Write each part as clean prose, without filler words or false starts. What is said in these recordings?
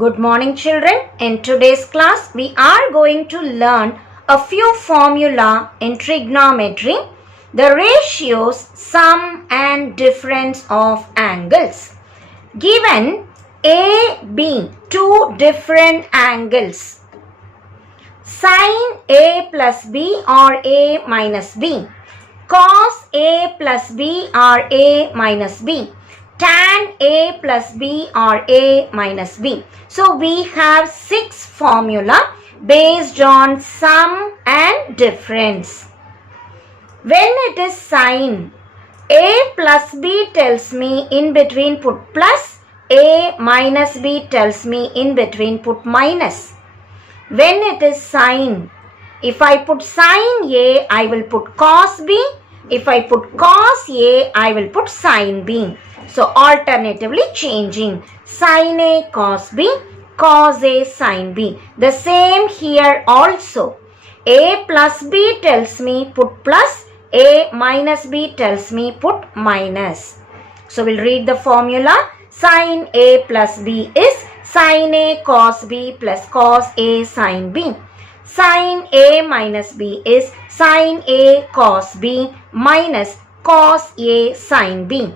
Good morning children. In today's class we are going to learn a few formula in trigonometry, the ratios, sum and difference of angles. Given A, B, two different angles, sine A plus B or A minus B, cos A plus B or A minus B, tan A plus B or A minus B. So we have 6 formula based on sum and difference. When it is sine, A plus B tells me in between put plus, A minus B tells me in between put minus. When it is sine, if I put sine A, I will put cos B. If I put cos A, I will put sine B. So alternatively changing sine A cos B, cos A sine B. The same here also. A plus B tells me put plus, A minus B tells me put minus. So we'll read the formula. Sine A plus B is sine A cos B plus cos A sine B. Sine A minus B is sine A cos B minus cos A sine B.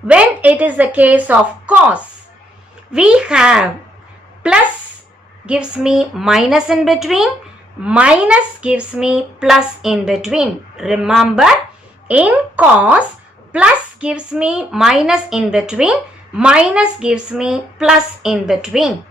When it is a case of cos, we have plus gives me minus in between, minus gives me plus in between. Remember, in cos, plus gives me minus in between, minus gives me plus in between.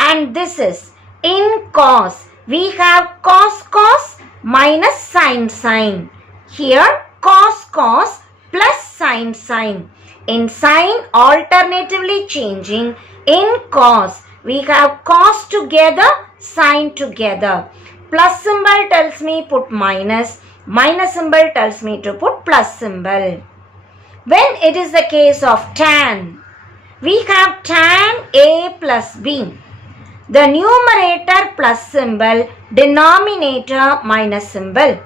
And this is in cos, we have cos cos minus sin sin. Here cos cos plus sin sin. In sine, alternatively changing. In cos, we have cos together, sine together. Plus symbol tells me put minus, minus symbol tells me to put plus symbol. When it is the case of tan, we have tan A plus B. The numerator plus symbol, denominator minus symbol.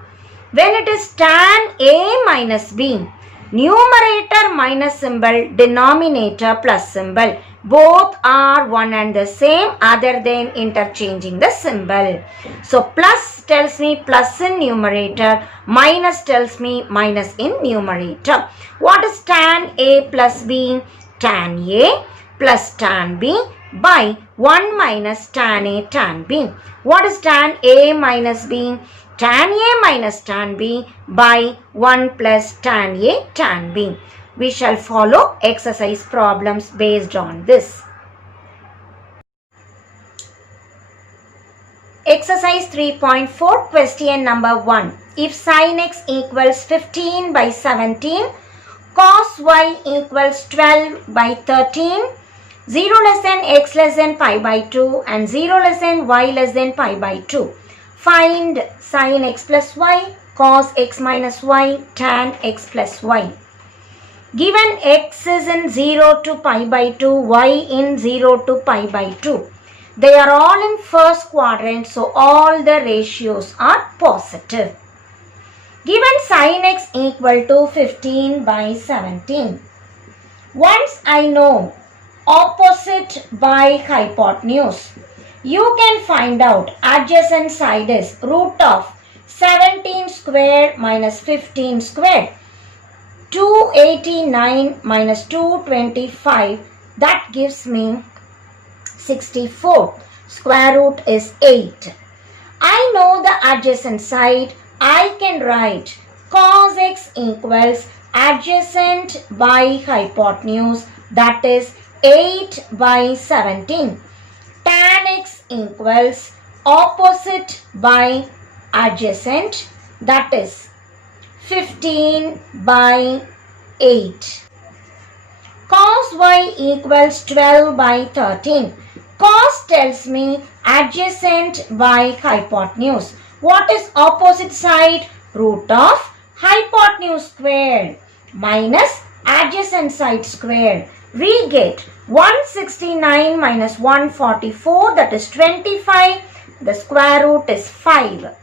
When it is tan A minus B, numerator minus symbol, denominator plus symbol. Both are one and the same other than interchanging the symbol. So plus tells me plus in numerator, minus tells me minus in numerator. What is tan A plus B? Tan A plus tan B by 1 minus tan A tan B. What is tan A minus B? Tan A minus tan B by 1 plus tan A tan B. We shall follow exercise problems based on this. Exercise 3.4, question number 1. If sin x equals 15 by 17, cos y equals 12 by 13, 0 less than x less than pi by 2 and 0 less than y less than pi by 2. Find sin x plus y, cos x minus y, tan x plus y. Given x is in 0 to pi by 2, y in 0 to pi by 2. They are all in first quadrant, so all the ratios are positive. Given sin x equal to 15 by 17. Once I know opposite by hypotenuse, you can find out adjacent side is root of 17 square minus 15 square. 289 minus 225, that gives me 64. Square root is 8. I know the adjacent side. I can write cos x equals adjacent by hypotenuse, that is 8 by 17. Tan x equals opposite by adjacent, that is 15 by 8. Cos y equals 12 by 13. Cos tells me adjacent by hypotenuse. What is opposite side? Root of hypotenuse squared minus adjacent side squared. We get 169 minus 144, that is 25. The square root is 5.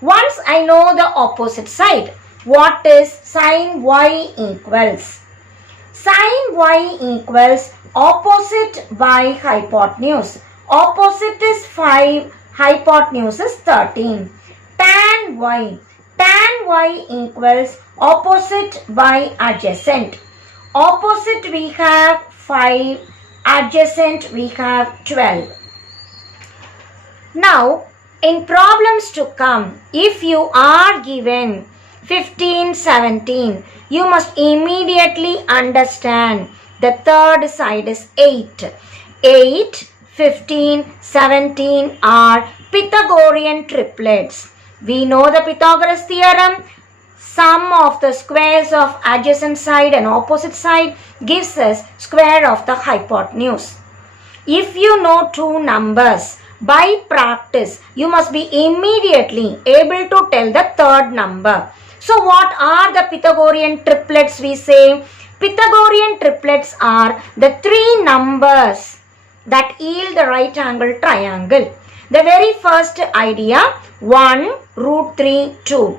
Once I know the opposite side, what is sin y equals? Sin y equals opposite by hypotenuse. Opposite is 5, hypotenuse is 13. Tan y equals opposite by adjacent. Opposite we have 5, adjacent we have 12. Now, in problems to come, if you are given 15, 17, you must immediately understand the third side is 8. 8, 15, 17 are Pythagorean triplets. We know the Pythagoras theorem. Sum of the squares of adjacent side and opposite side gives us square of the hypotenuse. If you know two numbers, by practice, you must be immediately able to tell the third number. So what are the Pythagorean triplets we say? Pythagorean triplets are the three numbers that yield the right angle triangle. The very first idea, 1, root 3, 2.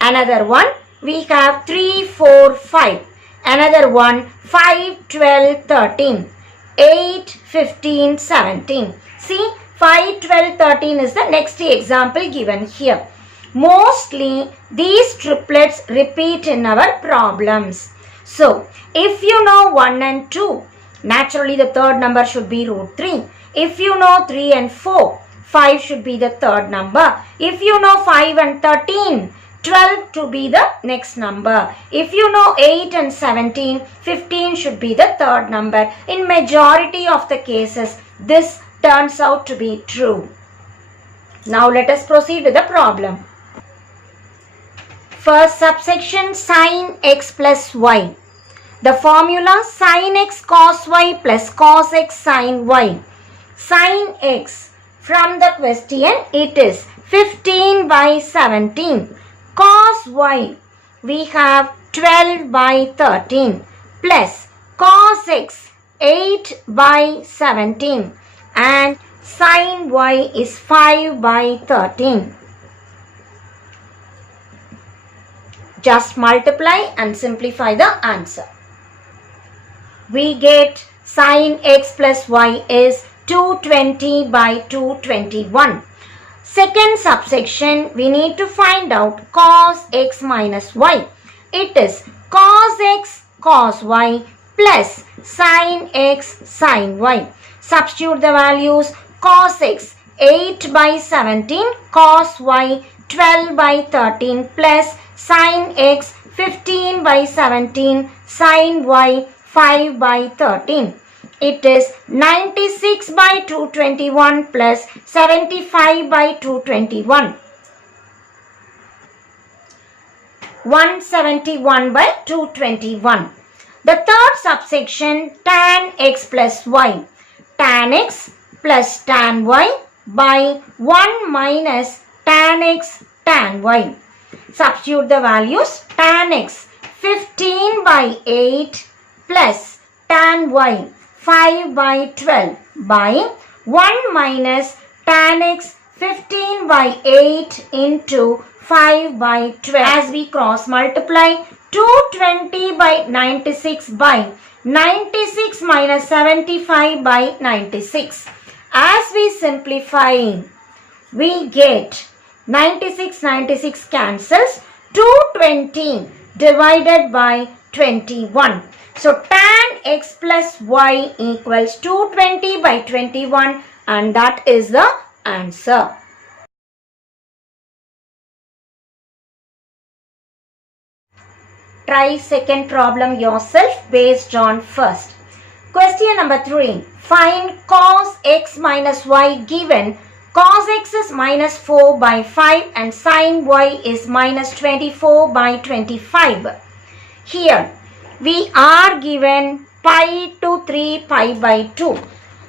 Another one, we have 3, 4, 5. Another one, 5, 12, 13. 8, 15, 17. See, 5, 12, 13 is the next example given here. Mostly, these triplets repeat in our problems. So, if you know 1 and 2, naturally the third number should be root 3. If you know 3 and 4, 5 should be the third number. If you know 5 and 13, 12 to be the next number. If you know 8 and 17, 15 should be the third number. In majority of the cases, this turns out to be true. Now let us proceed with the problem. First subsection, sin x plus y. The formula sin x cos y plus cos x sin y. Sin x, from the question it is 15 by 17. Cos y, we have 12 by 13 plus cos x 8 by 17 and sin y is 5 by 13. Just multiply and simplify the answer. We get sin x plus y is 220 by 221. Second subsection, we need to find out cos x minus y. It is cos x cos y plus sin x sin y. Substitute the values. Cos x 8 by 17, cos y 12 by 13 plus sin x 15 by 17, sin y 5 by 13. It is 96 by 221 plus 75 by 221. 171 by 221. The third subsection, tan x plus y. Tan x plus tan y by 1 minus tan x tan y. Substitute the values. Tan x 15 by 8 plus tan y 5 by 12 by 1 minus tan x 15 by 8 into 5 by 12. As we cross multiply, 220 by 96 by 96 minus 75 by 96. As we simplify, we get 96 cancels, 220 divided by 21. So tan x plus y equals 220 by 21 and that is the answer. Try second problem yourself based on first. Question number 3. Find cos x minus y given cos x is minus 4 by 5 and sin y is minus 24 by 25. Here we are given pi to 3 pi by 2.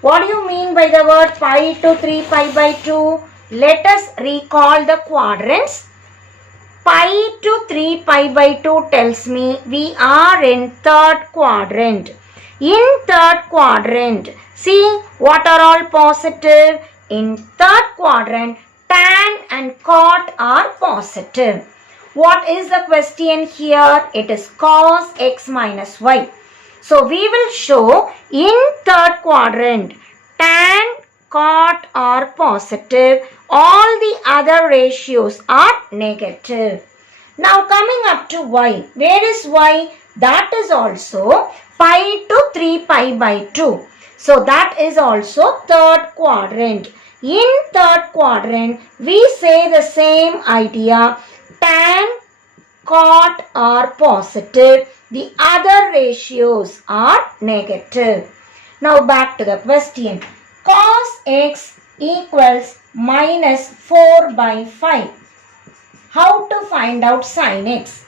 What do you mean by the word pi to 3 pi by 2? Let us recall the quadrants. Pi to 3 pi by 2 tells me we are in third quadrant. In third quadrant, see what are all positive? In third quadrant, tan and cot are positive. What is the question here? It is cos x minus y. So we will show in third quadrant tan, cot are positive. All the other ratios are negative. Now coming up to y. Where is y? That is also pi to 3 pi by 2. So that is also third quadrant. In third quadrant, we say the same idea. Tan, cot are positive. The other ratios are negative. Now back to the question. Cos x equals minus 4 by 5. How to find out sin x?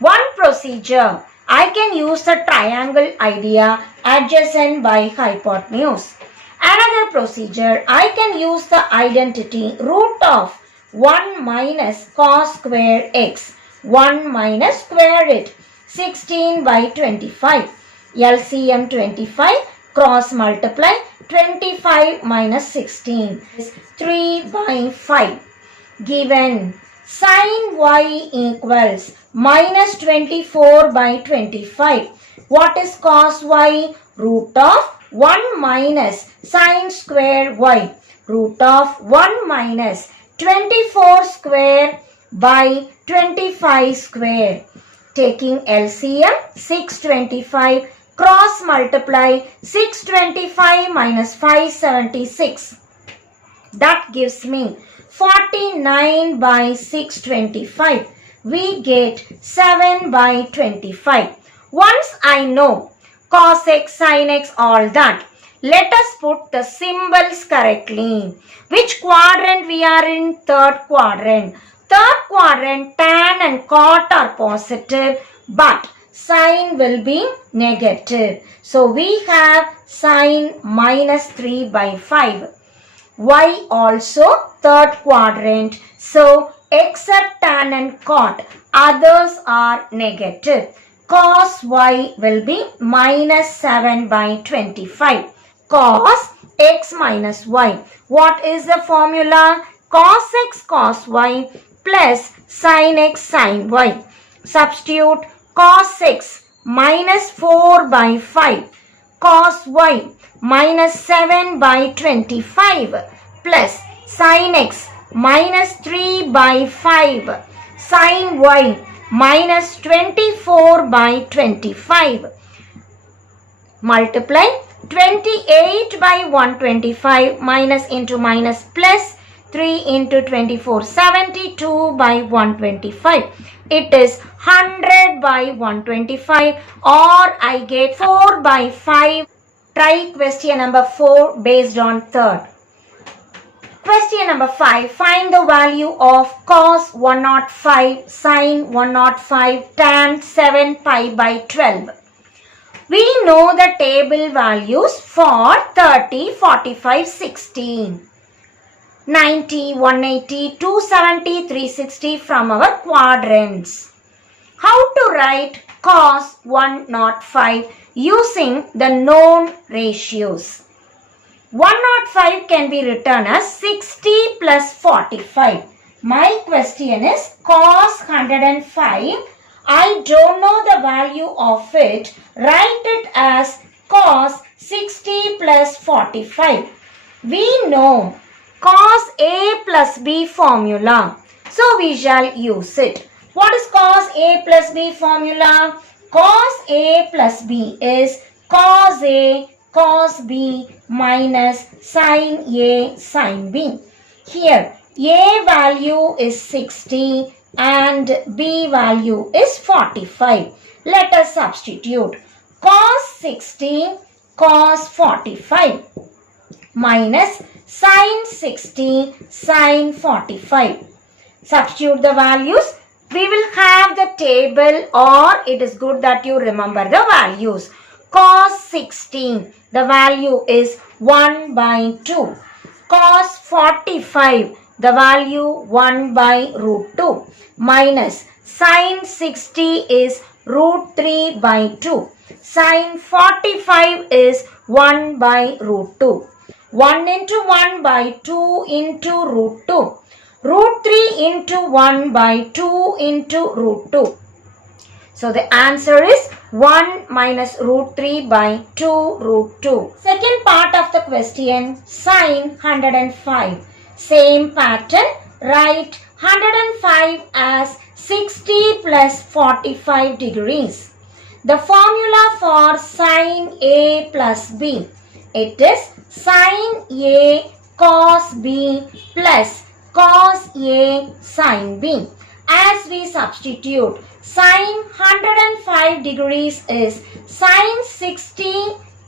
One procedure. I can use the triangle idea, adjacent by hypotenuse. Another procedure, I can use the identity root of 1 minus cos square x. 1 minus square root 16 by 25. LCM 25, cross multiply 25 minus 16 is 3 by 5. Given sin y equals minus 24 by 25. What is cos y? Root of 1 minus sin square y. Root of 1 minus 24 square by 25 square. Taking LCM 625, cross multiply 625 minus 576. That gives me 49 by 625. We get 7 by 25. Once I know cos x, sin x, all that, let us put the symbols correctly. Which quadrant we are in? Third quadrant. Third quadrant, tan and cot are positive, but sin will be negative. So we have sin minus 3 by 5. Y also third quadrant. So except tan and cot, others are negative. Cos y will be minus 7 by 25. Cos x minus y. What is the formula? Cos x cos y plus sin x sin y. Substitute cos x minus 4 by 5. Cos y minus 7 by 25 plus sin x minus 3 by 5. Sin y minus 24 by 25. Multiply 28 by 125 minus into minus plus 3 into 24, 72 by 125. It is 100 by 125, or I get 4 by 5. Try question number 4 based on third. Question number 5. Find the value of cos 105, sin 105, tan 7 pi by 12. We know the table values for 30, 45, 16. 90, 180, 270, 360 from our quadrants. How to write cos 105 using the known ratios? 105 can be written as 60 plus 45. My question is cos 105. I don't know the value of it. Write it as cos 60 plus 45. We know cos A plus B formula. So we shall use it. What is cos A plus B formula? Cos A plus B is cos A cos B minus sin A sin B. Here A value is 60 and B value is 45. Let us substitute. Cos 60 cos 45 minus sin 60 sin 45. Substitute the values. We will have the table, or it is good that you remember the values. Cos 60, the value is 1 by 2. Cos 45, the value 1 by root 2. Minus sin 60 is root 3 by 2. Sin 45 is 1 by root 2. 1 into 1 by 2 into root 2. Root 3 into 1 by 2 into root 2. So the answer is 1 minus root 3 by 2 root 2. Second part of the question, sine 105. Same pattern, write 105 as 60 plus 45 degrees. The formula for sine A plus B, it is sine A cos B plus cos A sine B. As we substitute, sine 105 degrees is sine 60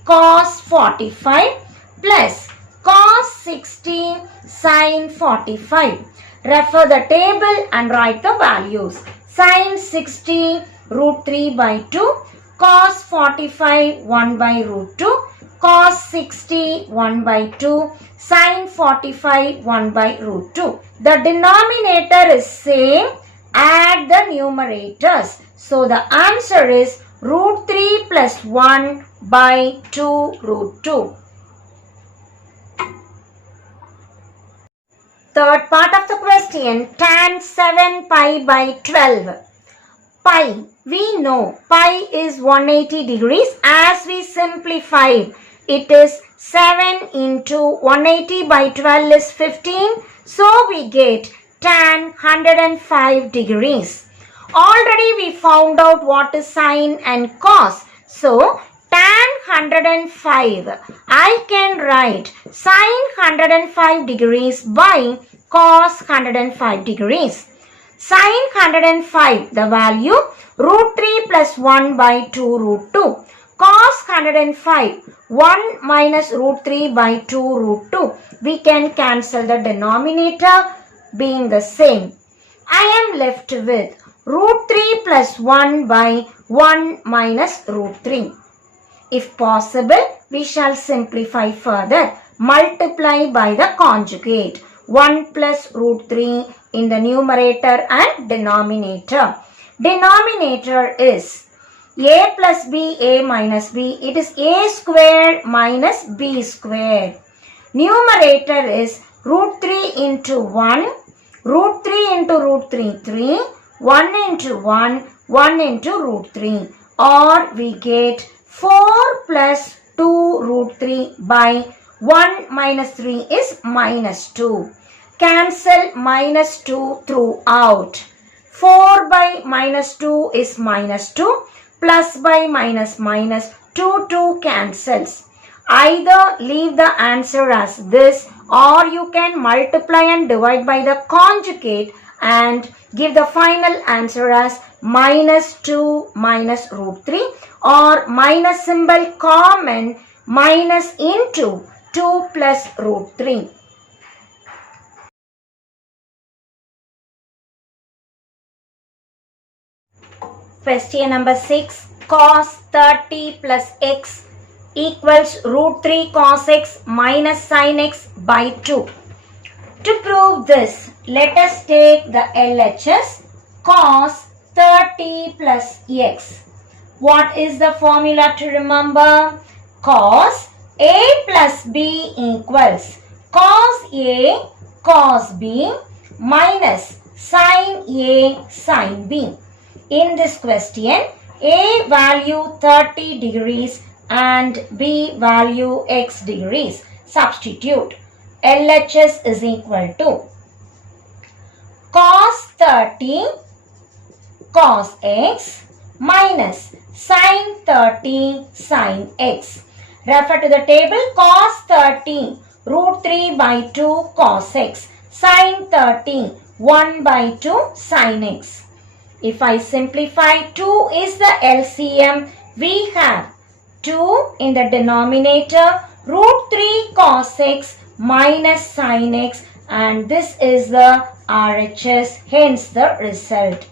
cos 45 plus cos 60 sine 45. Refer the table and write the values. Sine 60 root 3 by 2, cos 45 1 by root 2, cos 60 1 by 2, sine 45 1 by root 2. The denominator is same. Add the numerators. So the answer is root 3 plus 1 by 2 root 2. Third part of the question, tan 7 pi by 12. Pi, we know pi is 180 degrees. As we simplify, it is 7 into 180 by 12 is 15. So we get tan 105 degrees. Already we found out what is sine and cos. So tan 105, I can write sine 105 degrees by cos 105 degrees. Sine 105, the value root 3 plus 1 by 2 root 2. Cos 105, 1 minus root 3 by 2 root 2. We can cancel the denominator being the same. I am left with root 3 plus 1 by 1 minus root 3. If possible, we shall simplify further. Multiply by the conjugate. 1 plus root 3 in the numerator and denominator. Denominator is a plus b, a minus b. It is a square minus b square. Numerator is root 3 into 1, root 3 into root 3, 3, 1 into 1, 1 into root 3. Or we get 4 plus 2 root 3 by 1 minus 3 is minus 2. Cancel minus 2 throughout. 4 by minus 2 is minus 2. Plus by minus minus 2 cancels. Either leave the answer as this, or you can multiply and divide by the conjugate and give the final answer as minus 2 minus root 3, or minus symbol common, minus into 2 plus root 3. Question number 6. Cos 30 plus x equals root 3 cos x minus sin x by 2. To prove this, let us take the LHS cos 30 plus x. What is the formula to remember? Cos A plus B equals cos A cos B minus sin A sin B. In this question, A value 30 degrees and B value x degrees. Substitute. LHS is equal to cos 30 cos x minus sin 30 sin x. Refer to the table. Cos 30 root 3 by 2 cos x. Sin 30 1 by 2 sin x. If I simplify, 2 is the LCM. We have 2 in the denominator, root 3 cos x minus sin x, and this is the RHS, hence the result.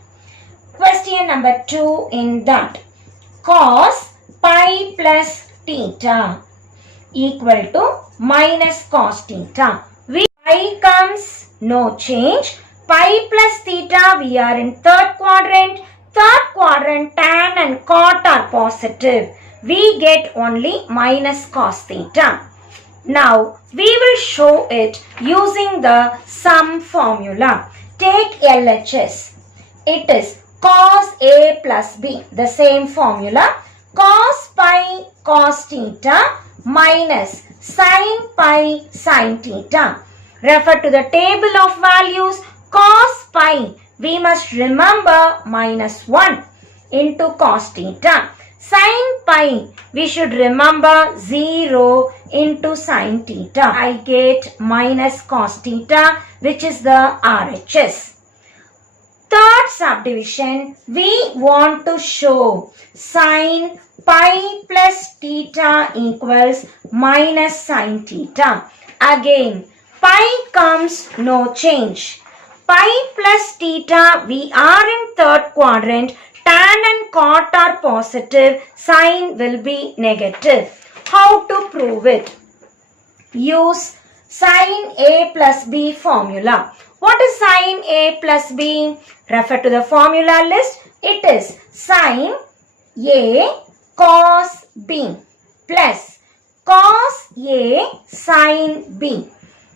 Question number 2 in that. Cos pi plus theta equal to minus cos theta. Pi comes, no change. Pi plus theta, we are in third quadrant. Third quadrant, tan and cot are positive. We get only minus cos theta. Now we will show it using the sum formula. Take LHS. It is cos A plus B. The same formula. Cos pi cos theta minus sin pi sin theta. Refer to the table of values. Cos pi, we must remember minus 1 into cos theta. Sin pi, we should remember 0 into sin theta. I get minus cos theta, which is the RHS. Third subdivision, we want to show sin pi plus theta equals minus sin theta. Again, pi comes no change. Pi plus theta, we are in third quadrant. Tan and cot are positive, sine will be negative. How to prove it? Use sin A plus B formula. What is sin A plus B? Refer to the formula list. It is sin A cos B plus cos A sin B.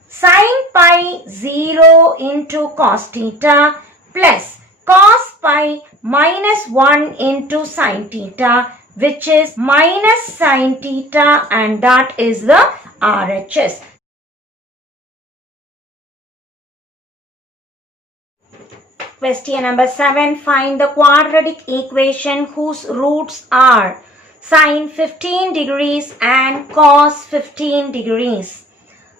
Sin pi 0 into cos theta plus cos pi minus 1 into sin theta, which is minus sin theta, and that is the RHS. Question number 7. Find the quadratic equation whose roots are sine 15 degrees and cos 15 degrees.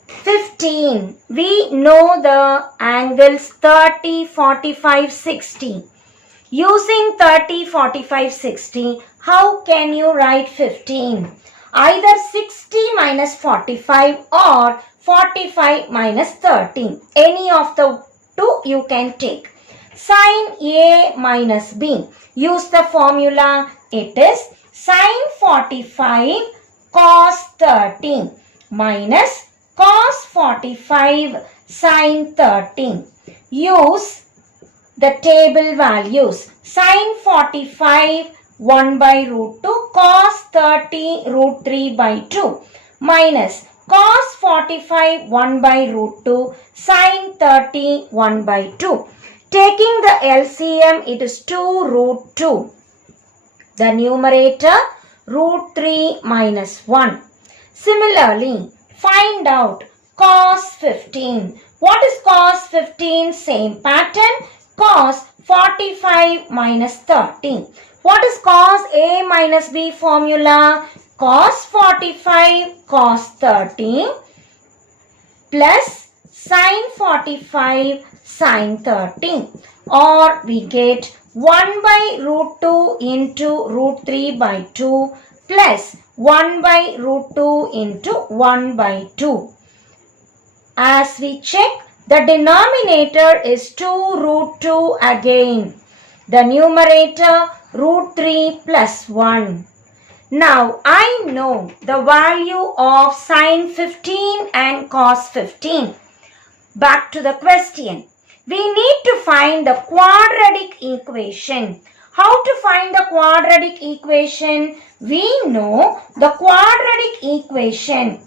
15. We know the angles 30, 45, 60. Using 30, 45, 60, how can you write 15? Either 60 minus 45 or 45 minus 30. Any of the two you can take. Sin A minus B. Use the formula. It is sin 45 cos 30 minus cos 45 sin 30. Use the table values. Sin 45 1 by root 2, cos 30 root 3 by 2 minus cos 45 1 by root 2 sin 30 1 by 2. Taking the LCM, it is 2 root 2. The numerator root 3 minus 1. Similarly, find out cos 15. What is cos 15? Same pattern. Cos 45 minus 30. What is cos A minus B formula? Cos 45 cos 30 plus sin 45 sin 30. Or we get 1 by root 2 into root 3 by 2 plus 1 by root 2 into 1 by 2. As we check, the denominator is 2 root 2 again. The numerator root 3 plus 1. Now I know the value of sin 15 and cos 15. Back to the question. We need to find the quadratic equation. How to find the quadratic equation? We know the quadratic equation.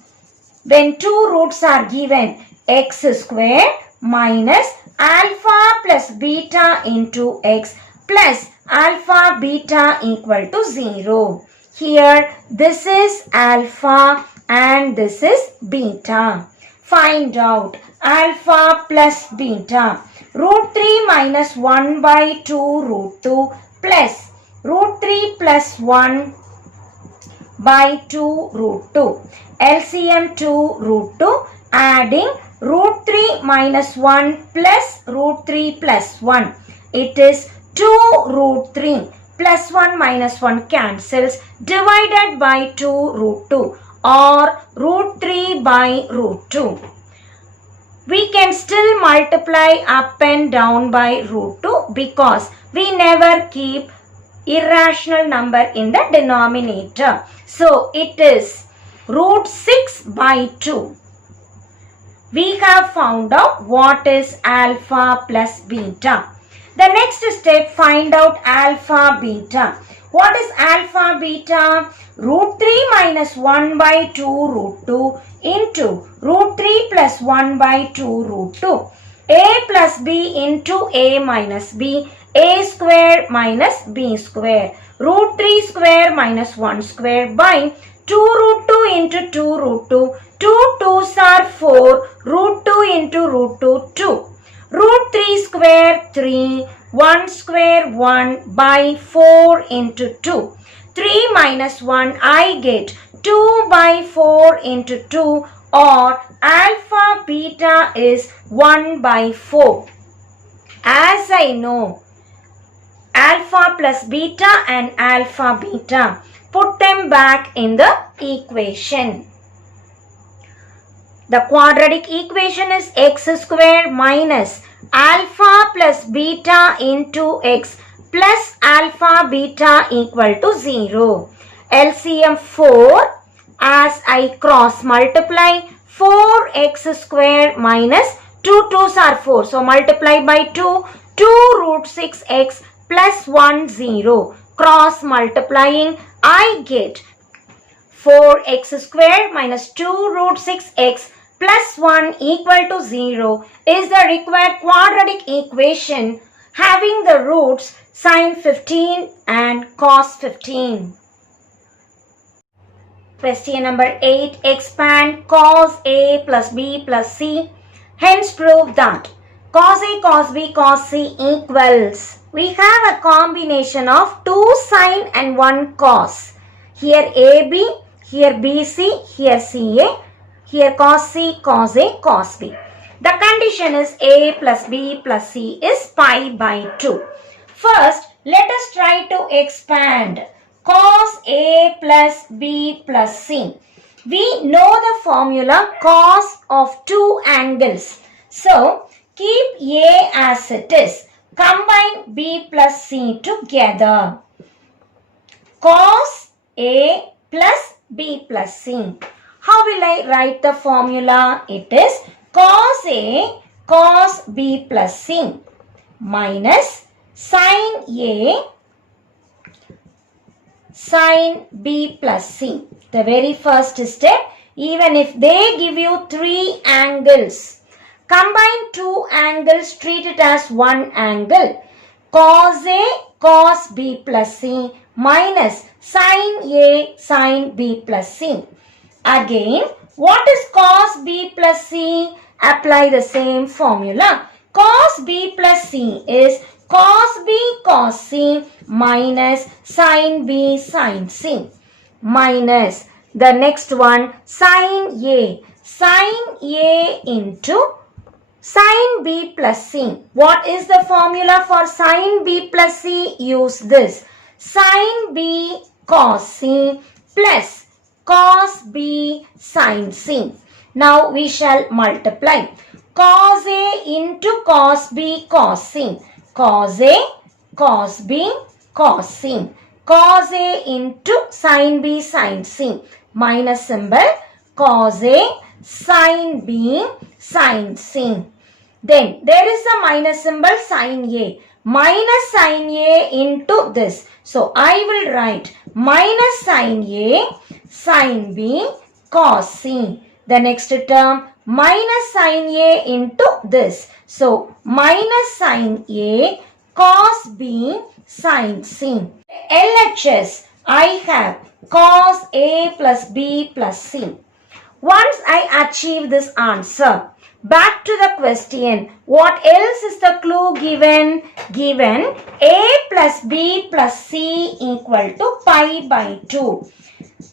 When two roots are given, x square minus alpha plus beta into x plus alpha beta equal to 0. Here this is alpha and this is beta. Find out alpha plus beta. Root 3 minus 1 by 2 root 2 plus root 3 plus 1 by 2 root 2. LCM 2 root 2, adding root 3 minus 1 plus root 3 plus 1. It is 2 root 3 plus 1 minus 1 cancels, divided by 2 root 2 or root 3 by root 2. We can still multiply up and down by root 2 because we never keep irrational number in the denominator. So it is root 6 by 2. We have found out what is alpha plus beta. The next step, find out alpha beta. What is alpha beta? Root 3 minus 1 by 2 root 2 into root 3 plus 1 by 2 root 2. A plus b into a minus b. A square minus b square. Root 3 square minus 1 square by 2 root 2 into 2 root 2. 2 2s are 4. Root 2 into root 2 2. Root 3 square 3. 1 square 1 by 4 into 2. 3 minus 1 I get 2 by 4 into 2, or alpha beta is 1 by 4. As I know alpha plus beta and alpha beta, put them back in the equation. The quadratic equation is x square minus alpha plus beta into x plus alpha beta equal to 0. LCM 4, as I cross multiply, 4x square minus 2 2s are 4. So multiply by 2, 2 root 6x plus 1 0. Cross multiplying, I get 4x square minus 2 root 6x plus 1 equal to 0 is the required quadratic equation having the roots sine 15 and cos 15. Question number 8. Expand cos A plus B plus C. Hence prove that cos A, cos B, cos C equals. We have a combination of 2 sine and 1 cos. Here AB, here BC, here CA, here cos C, cos A, cos B. The condition is A plus B plus C is pi by 2. First, let us try to expand cos A plus B plus C. We know the formula cos of 2 angles. So, keep A as it is. Combine B plus C together. Cos A plus B plus C. How will I write the formula? It is cos A cos B plus C minus sin A sin B plus C. The very first step, even if they give you 3 angles, combine 2 angles, treat it as 1 angle. Cos A cos B plus C minus sin A sin B plus C. Again, what is cos B plus C? Apply the same formula. Cos B plus C is cos B cos C minus sin B sin C minus the next one sin A into sin B plus C. What is the formula for sin B plus C? Use this. Sin B cos C plus cos B sin C. Now we shall multiply. Cos A into cos B cos C. Cos A cos B cos C. Cos A into sin B sin C. Minus symbol cos A sin B sin C. Then there is a minus symbol sin A. Minus sin A into this. So I will write minus sin A sin B cos C. The next term minus sin A into this. So minus sin A cos B sin C. LHS, I have cos A plus B plus C. Once I achieve this answer, back to the question. What else is the clue given? Given A plus B plus C equal to pi by 2.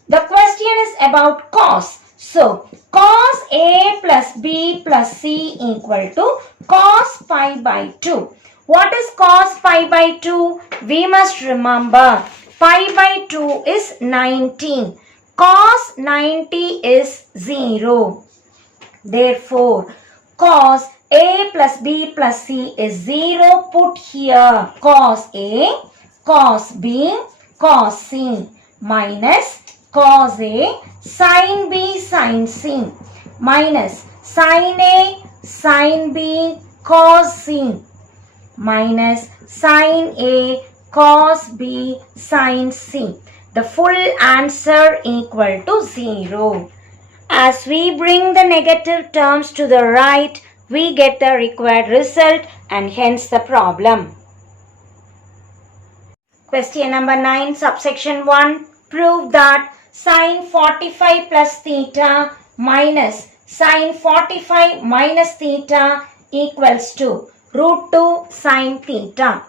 The question is about cos. So, cos A plus B plus C equal to cos pi by 2. What is cos pi by 2? We must remember pi by 2 is 90. Cos 90 is 0. Therefore, cos A plus B plus C is 0. Put here cos A, cos B, cos C minus cos A sin B sin C minus sin A sin B cos C minus sin A cos B sin C. The full answer equal to 0. As we bring the negative terms to the right, we get the required result and hence the problem. Question number 9, subsection 1. Prove that sine 45 plus theta minus sine 45 minus theta equals to root 2 sine theta.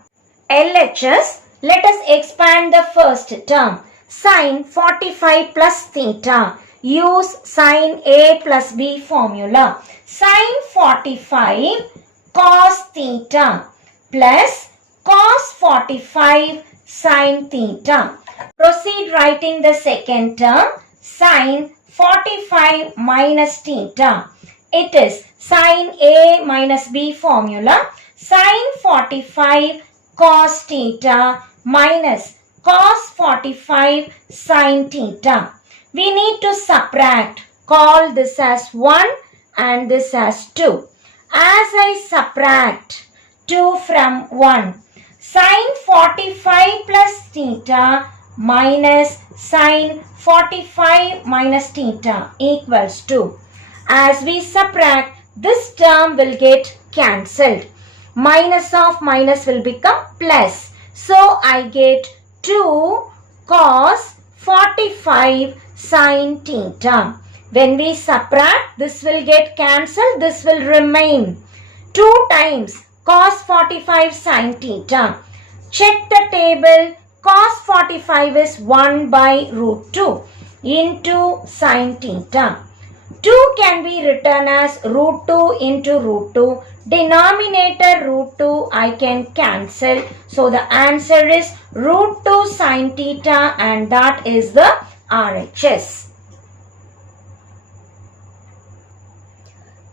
LHS, let us expand the first term. Sine 45 plus theta. Use sine A plus B formula. Sine 45 cos theta plus cos 45 sine theta. Proceed writing the second term. Sine 45 minus theta. It is sine A minus B formula. Sine 45 cos theta minus cos 45 sine theta. We need to subtract. Call this as 1 and this as 2. As I subtract 2 from 1, sine 45 plus theta minus sine 45 minus theta equals to. As we subtract, this term will get cancelled. Minus of minus will become plus. So I get 2 cos 45 sine theta. When we subtract, this will get cancelled, this will remain. 2 times cos 45 sine theta. Check the table. Cos 45 is 1 by root 2 into sine theta. 2 can be written as root 2 into root 2. Denominator root 2 I can cancel. So the answer is root 2 sine theta and that is the RHS.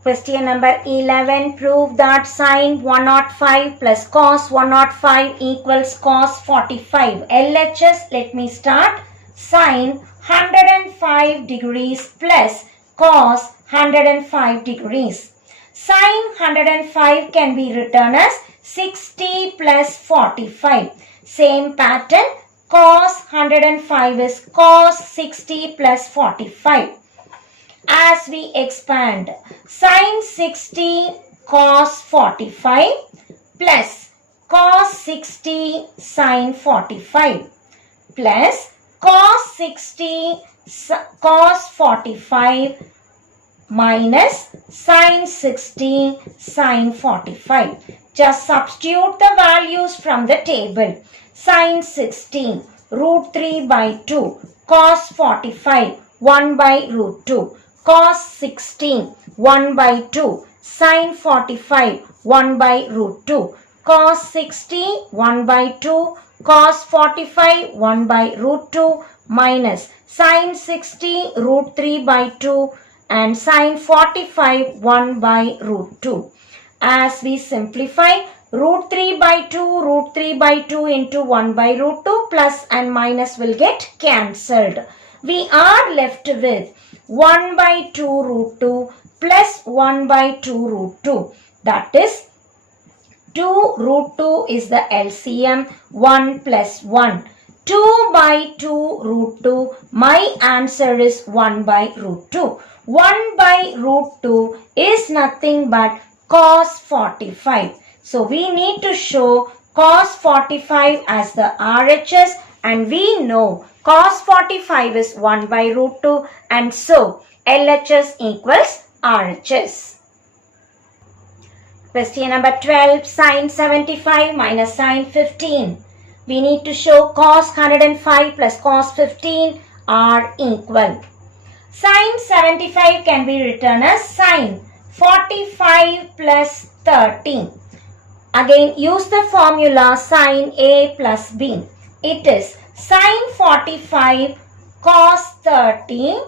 Question number 11. Prove that sine 105 plus cos 105 equals cos 45. LHS, let me start. Sine 105 degrees plus cos 105 degrees. Sine 105 can be written as 60 plus 45. Same pattern. Cos 105 is cos 60 plus 45. As we expand, sine 60 cos 45 plus cos 60 sine 45 plus cos 60 cos 45 minus sine 60 sine 45. Just substitute the values from the table. Sine 60 root 3 by 2, cos 45 1 by root 2, cos 16 1 by 2, sine 45 1 by root 2, cos 60 1 by 2, cos 45 1 by root 2 minus sine 60 root 3 by 2 and sine 45 1 by root 2. As we simplify, root 3 by 2 into 1 by root 2 plus and minus will get cancelled. We are left with 1 by 2 root 2 plus 1 by 2 root 2. That is 2 root 2 is the LCM, 1 plus 1. 2 by 2 root 2. My answer is 1 by root 2. 1 by root 2 is nothing but cos 45. So we need to show cos 45 as the RHS and we know cos 45 is 1 by root 2 and so LHS equals RHS. Question number 12. Sine 75 minus sine 15. We need to show cos 105 plus cos 15 are equal. Sine 75 can be written as sine 45 plus 30. Again use the formula sine A plus B. It is sine 45 cos 30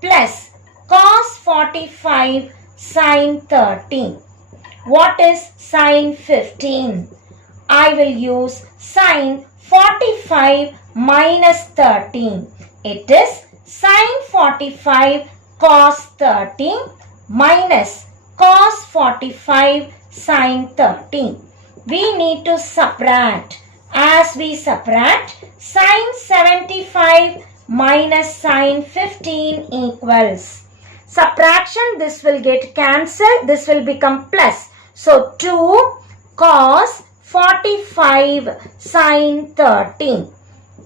plus cos 45 sine 30. What is sine 15? I will use sine 45 minus 30. It is sine 45 cos 30 minus cos 45 sine 30. We need to subtract. As we subtract, sine 75 minus sine 15 equals. Subtraction, this will get cancelled. This will become plus. So 2 cos 45 sine 30.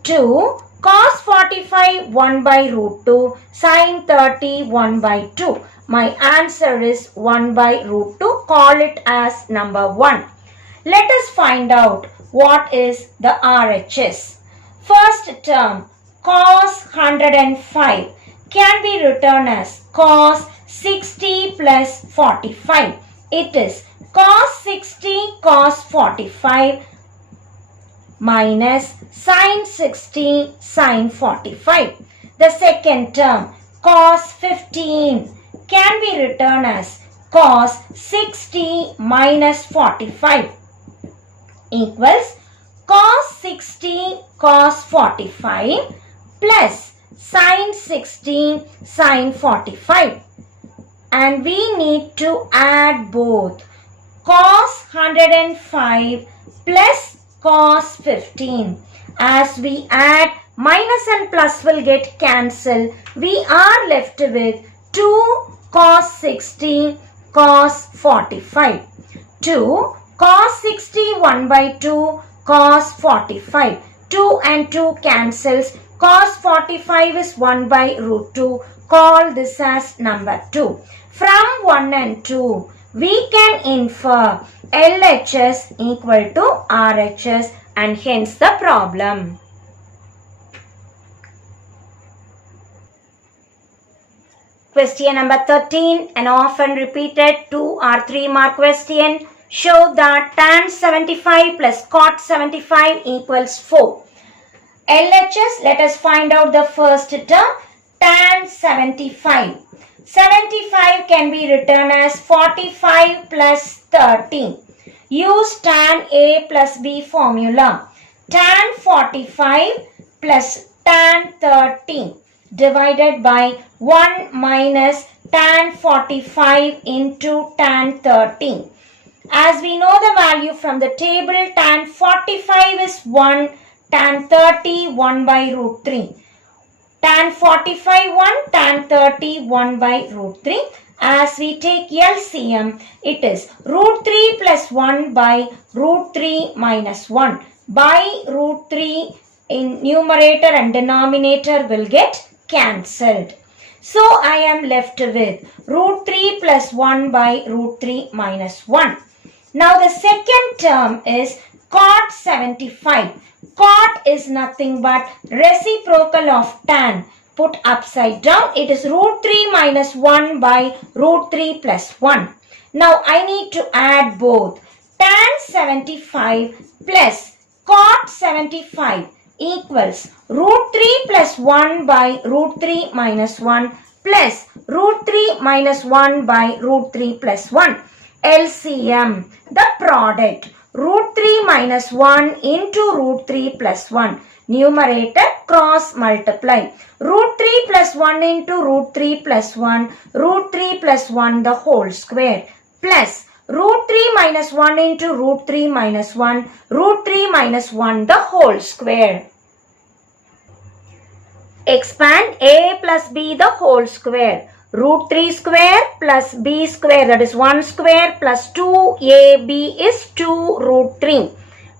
2 cos 45 1 by root 2 sine 30 1 by 2. My answer is 1 by root 2. Call it as number 1. Let us find out what is the RHS. First term, cos 105 can be written as cos 60 plus 45. It is cos 60 cos 45 minus sine 60 sine 45. The second term, cos 15 can be written as cos 60 minus 45 equals cos 60 cos 45 plus sine 60 sine 45. And we need to add both cos 105 plus cos 15. As we add, minus and plus will get cancelled. We are left with 2 cos 60 cos 45. 2 cos 60 1 by 2 cos 45. 2 and 2 cancels. Cos 45 is 1 by root 2. Call this as number 2. From 1 and 2, we can infer LHS equal to RHS and hence the problem. Question number 13, an often repeated 2 or 3 mark question. Show that tan 75 plus cot 75 equals 4. LHS, let us find out the first term, tan 75. 75 can be written as 45 plus 30. Use tan A plus B formula. Tan 45 plus tan 30 divided by 1 minus tan 45 into tan 30. As we know the value from the table, tan 45 is 1, tan 30 1 by root 3. Tan 45 1, tan 30 1 by root 3. As we take LCM, it is root 3 plus 1 by root 3 minus 1. By root 3 in numerator and denominator will get cancelled. So I am left with root 3 plus 1 by root 3 minus 1. Now the second term is cot 75. Cot is nothing but reciprocal of tan. Put upside down, it is root 3 minus 1 by root 3 plus 1. Now I need to add both tan 75 plus cot 75 equals root 3 plus 1 by root 3 minus 1 plus root 3 minus 1 by root 3 plus 1. LCM, the product, root 3 minus 1 into root 3 plus 1. Numerator cross multiply. Root 3 plus 1 into root 3 plus 1, root 3 plus 1 the whole square, plus root 3 minus 1 into root 3 minus 1, root 3 minus 1 the whole square. Expand a plus b the whole square. Root 3 square plus b square, that is 1 square, plus 2ab is 2 root 3,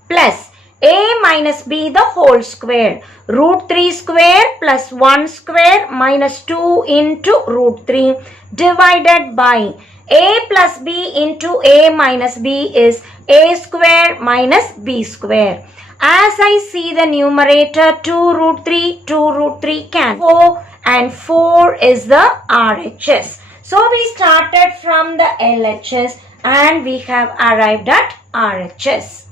plus a minus b the whole square. Root 3 square plus 1 square minus 2 into root 3 divided by a plus b into a minus b is a square minus b square. As I see the numerator, 2 root 3 can 4 and 4 is the RHS. So we started from the LHS and we have arrived at RHS.